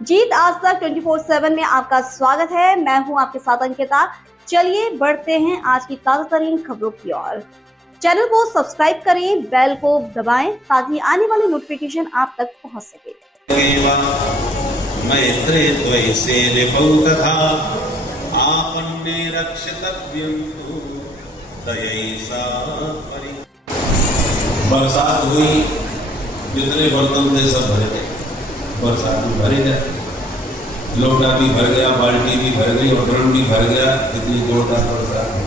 जीत आज तक 24/7 में आपका स्वागत है। मैं हूं आपके साथ अंकिता। चलिए बढ़ते हैं आज की ताजा तरीन खबरों की ओर। चैनल को सब्सक्राइब करें, बेल को दबाएं ताकि आने वाली नोटिफिकेशन आप तक पहुंच सके। बरसात हुई, जितने बर्तन थे सब भर गए, बरसात में भरे जाते, लोटा भी भर गया, बाल्टी भी भर गई और ड्रम भी भर गया। इतनी जोरदार बरसात है।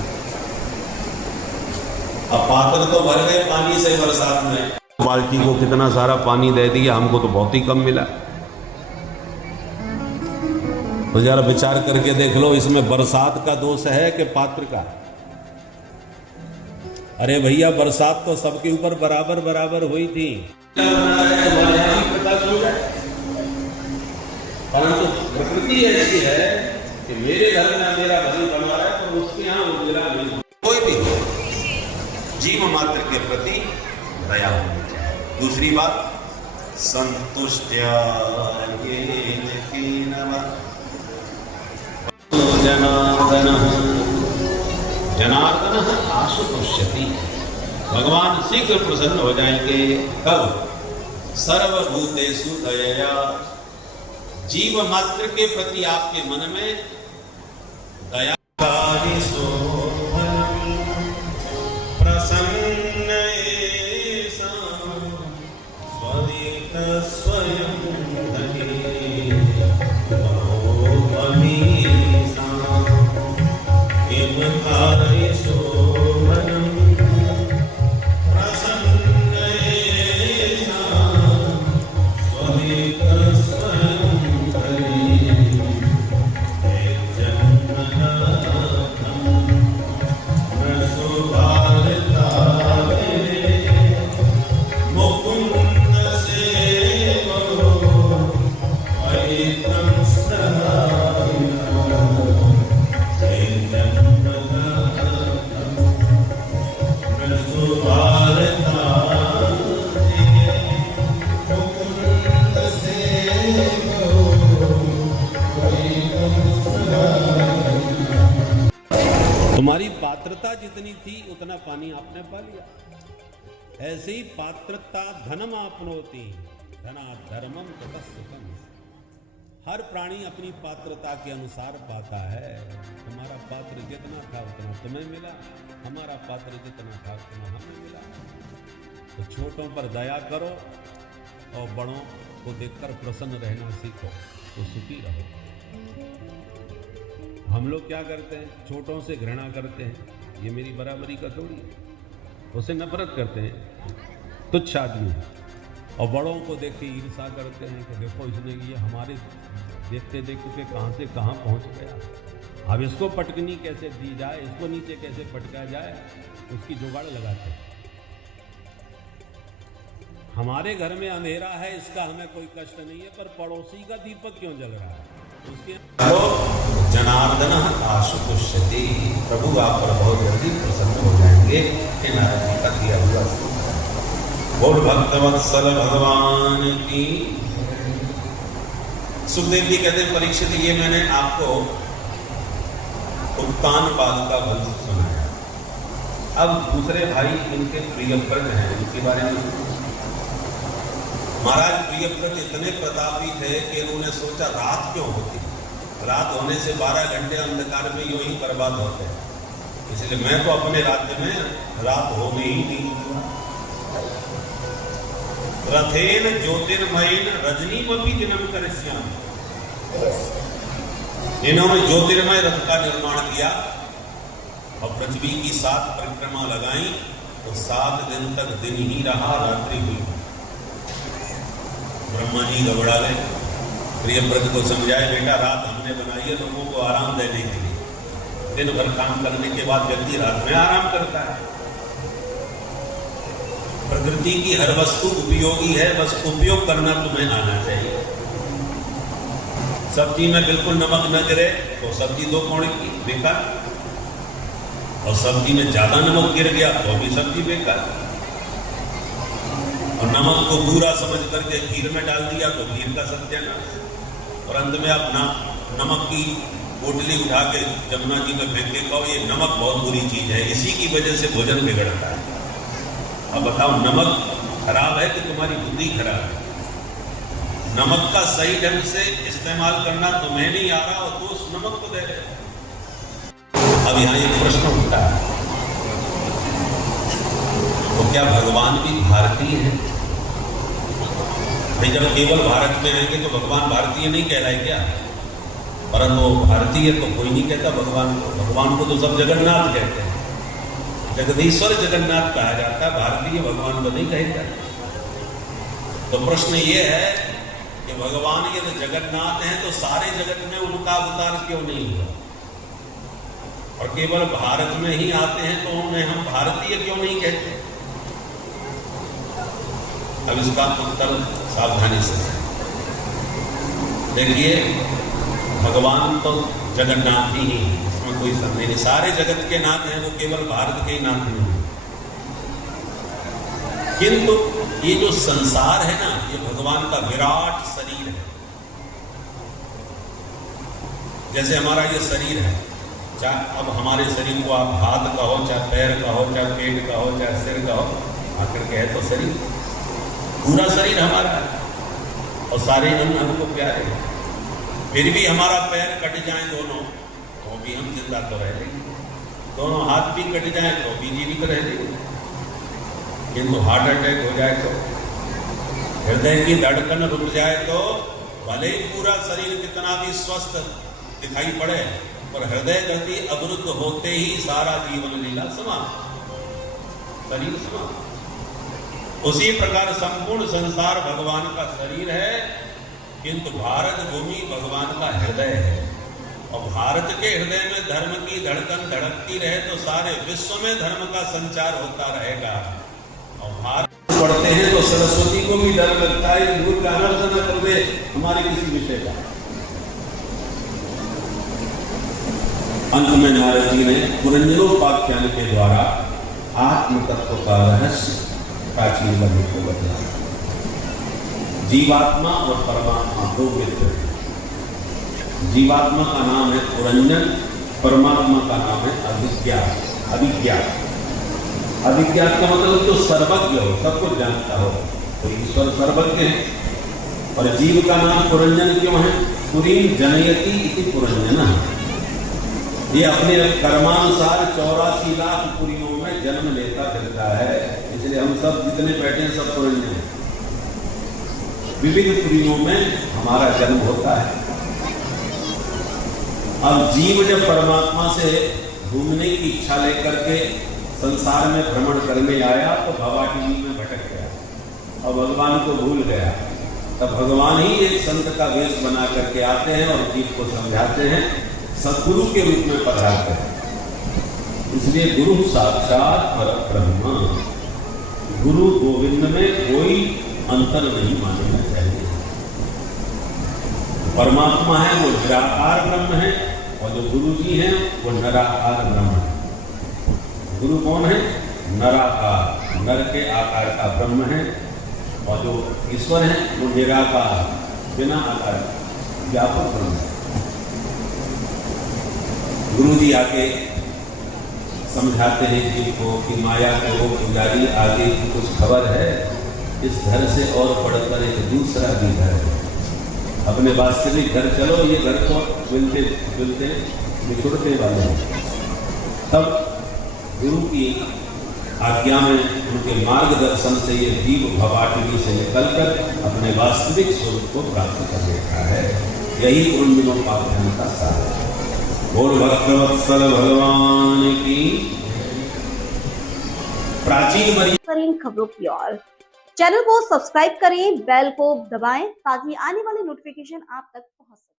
अब पात्र तो भर गए पानी से बरसात में, बाल्टी को कितना सारा पानी दे दिया, हमको तो बहुत ही कम मिला। तो जरा विचार करके देख लो, इसमें बरसात का दोष है कि पात्र का? अरे भैया, बरसात तो सबके ऊपर बराबर बराबर हुई थी। परंतु प्रकृति ऐसी है कि मेरे घर में मेरा भजन बन रहा है तो उसके यहाँ उजला नहीं। कोई भी जीव मात्र के प्रति दया होनी चाहिए। दूसरी बात, संतुष्टया जनार्दन आशुतुष्यति। भगवान शीघ्र प्रसन्न हो जाएंगे। कब? सर्वभूतेषु दयया। जीव मात्र के प्रति आपके मन में दया। प्रसन्न स्वदित स्वयं तुम्हारी पात्रता जितनी थी उतना पानी आपने पा लिया। ऐसे ही पात्रता धनम आपनोति धना धर्मम तथा सुखम। हर प्राणी अपनी पात्रता के अनुसार पाता है। तुम्हारा पात्र जितना था उतना तुम्हें मिला, हमारा पात्र जितना था उतना हमें मिला। तो छोटों पर दया करो और बड़ों को देखकर प्रसन्न रहना सीखो, तो सुखी रहो। हम लोग क्या करते हैं? छोटों से घृणा करते हैं, ये मेरी बराबरी का थोड़ी है। उसे नफरत करते हैं, तुच्छ आदमी है। और बड़ों को देख के ईर्ष्या करते हैं कि देखो इसने ये हमारे देखते देखते कहाँ से कहाँ पहुँच गया, अब इसको पटकनी कैसे दी जाए, इसको नीचे कैसे पटका जाए, उसकी जुगाड़ लगाते हैं। हमारे घर में अंधेरा है, इसका हमें कोई कष्ट नहीं है, पर पड़ोसी का दीपक क्यों जल रहा है उसके। जनार्दन आशुतुष्यति। प्रभु आप पर बहुत जल्दी प्रसन्न हो जाएंगे। ये नारद जी का दिया हुआ बोल भक्तवत्सल भगवान की। सुखदेव जी कहते हैं, परीक्षित ये मैंने आपको उत्तान पाद का वंश सुनाया। अब दूसरे भाई इनके प्रियव्रत हैं, इनके बारे में सुनो। महाराज प्रियव्रत इतने प्रतापी थे कि उन्होंने सोचा रात क्यों होती, रात होने से 12 घंटे अंधकार में यूं ही बर्बाद होते हैं, इसलिए मैं तो अपने राज्य में रात होने ही नहीं दूंगा। रथेन ज्योतिर्मयीन रजनीमपि दिनम करिष्यामि। इन्होंने ज्योतिर्मय रथ का निर्माण किया और पृथ्वी की 7 परिक्रमा लगाई, तो 7 दिन तक दिन ही रहा, रात्रि हुई। ब्रह्मा जी घबरा गए, प्रियव्रत को समझाए, बेटा रात हमने बनाई है लोगों को आराम देने के लिए। दिन भर काम करने के बाद व्यक्ति रात में आराम करता है। प्रकृति की हर वस्तु उपयोगी है, बस उपयोग करना तुम्हें आना चाहिए। सब्जी में बिल्कुल नमक न गिरे तो सब्जी 2 कौड़ी की बेकार, और सब्जी में ज्यादा नमक गिर गया तो भी सब्जी बेकार। और नमक को बुरा समझ करके खीर में डाल दिया तो खीर का सत्यानाश। और अंत में अपना नमक की पोटली उठा के जमुना जी में फेंक के कहो ये नमक बहुत बुरी चीज है, इसी की वजह से भोजन बिगड़ता है। अब बताओ नमक खराब है कि तुम्हारी बुद्धि खराब है? नमक का सही ढंग से इस्तेमाल करना तुम्हें नहीं आ रहा और दोष नमक को दे रहे। अब यहां एक प्रश्न उठता है, तो क्या भगवान भी भारतीय है? भाई जब केवल भारत में आएंगे तो भगवान भारतीय नहीं कहलाए क्या? परंतु भारतीय तो कोई नहीं कहता भगवान को। भगवान को तो सब जगन्नाथ कहते हैं, जगदीश्वर जगन्नाथ कहा जाता है, भारतीय भगवान को नहीं कहे जाते। तो प्रश्न ये है कि भगवान यदि जगन्नाथ हैं तो सारे जगत में उनका अवतार क्यों नहीं हुआ? और केवल भारत में ही आते हैं तो उन्हें हम भारतीय क्यों नहीं कहते? अब इसका उत्तर सावधानी से देखिए। भगवान तो जगन्नाथ ही है, इसमें कोई संदेह नहीं। सारे जगत के नाथ हैं, वो केवल भारत के ही नाथ नहीं। किंतु ये जो संसार है ना, ये भगवान का विराट शरीर है। जैसे हमारा ये शरीर है, चाहे अब हमारे शरीर को आप हाथ कहो, चाहे पैर कहो, चाहे पेट कहो, चाहे सिर कहो, आकर के है तो शरीर, पूरा शरीर हमारा है और सारे अंग हमको प्यारे हैं। फिर भी हमारा पैर कट जाए दोनों तो भी हम जिंदा तो रह लेंगे, दोनों हाथ भी कट जाए तो भी जीवित रह लेंगे। किंतु हार्ट अटैक हो जाए तो, हृदय की धड़कन रुक जाए तो, भले ही पूरा शरीर कितना भी स्वस्थ दिखाई पड़े, पर हृदय गति अवरुद्ध होते ही सारा जीवन लीला समाप्त, शरीर समाप्त। उसी प्रकार संपूर्ण संसार भगवान का शरीर है, किंतु भारत भूमि भगवान का हृदय है। और भारत के हृदय में धर्म की धड़कन धड़कती रहे तो सारे विश्व में धर्म का संचार होता रहेगा। और भारत पढ़ते हैं तो सरस्वती को भी डर लगता है दूर का अनर्थ न कर दे हमारे किसी विषय का। अंत में नारद जी ने पुरंजरोपाख्यान के द्वारा आत्म तत्व का रहस्य प्राचीन बंधु को बताया। जीवात्मा और परमात्मा दो मित्र हैं। जीवात्मा का नाम है पुरंजन, परमात्मा का नाम है अभिज्ञात। अभिज्ञात अभिज्ञात का मतलब जो सर्वज्ञ हो, सब कुछ जानता हो, तो ईश्वर सर्वज्ञ है। और जीव का नाम पुरंजन क्यों है? पुरीन जनयति इति पुरंजन। ये अपने कर्मानुसार 84 लाख पुरियों में जन्म लेता फिरता है, इसलिए हम सब जितने बैठे हैं सब पुरंजन हैं। विविध पुरियों में हमारा जन्म होता है। अब जीव जब परमात्मा से घूमने की इच्छा लेकर के संसार में भ्रमण करने आया तो भवाटिनी में भटक गया और भगवान को भूल गया। तब भगवान ही एक संत का वेश बना करके आते हैं और जीव को समझाते हैं, सद्गुरु के रूप में पधारते हैं। इसलिए गुरु साक्षात परब्रह्म, गुरु गोविंद में कोई अंतर नहीं मानना चाहिए। परमात्मा है वो निराकार ब्रह्म है और जो गुरु जी हैं वो निराकार ब्रह्म है। गुरु कौन है? निराकार, नर के आकार का ब्रह्म है। और जो ईश्वर है वो निराकार, बिना आकार, व्यापक ब्रह्म है। गुरु जी आके समझाते हैं जीव को कि माया को वो पुजारी आगे की कुछ खबर है, इस घर से और बढ़कर एक दूसरा भी घर है। अपने वास्तविक घर चलो, ये घर तो मिलते जुलते बिछुड़ते वाले हैं। तब गुरु की आज्ञा में, उनके मार्गदर्शन से ये जीव भवाटिनी से निकलकर अपने वास्तविक स्वरूप को प्राप्त कर लेता है। यही पुरंजरोपाख्यान का सार है। बोल भक्तवत्सल भगवान की। प्राचीन खबरों की ओर चैनल को सब्सक्राइब करें, बेल को दबाएं ताकि आने वाली नोटिफिकेशन आप तक पहुंच सके।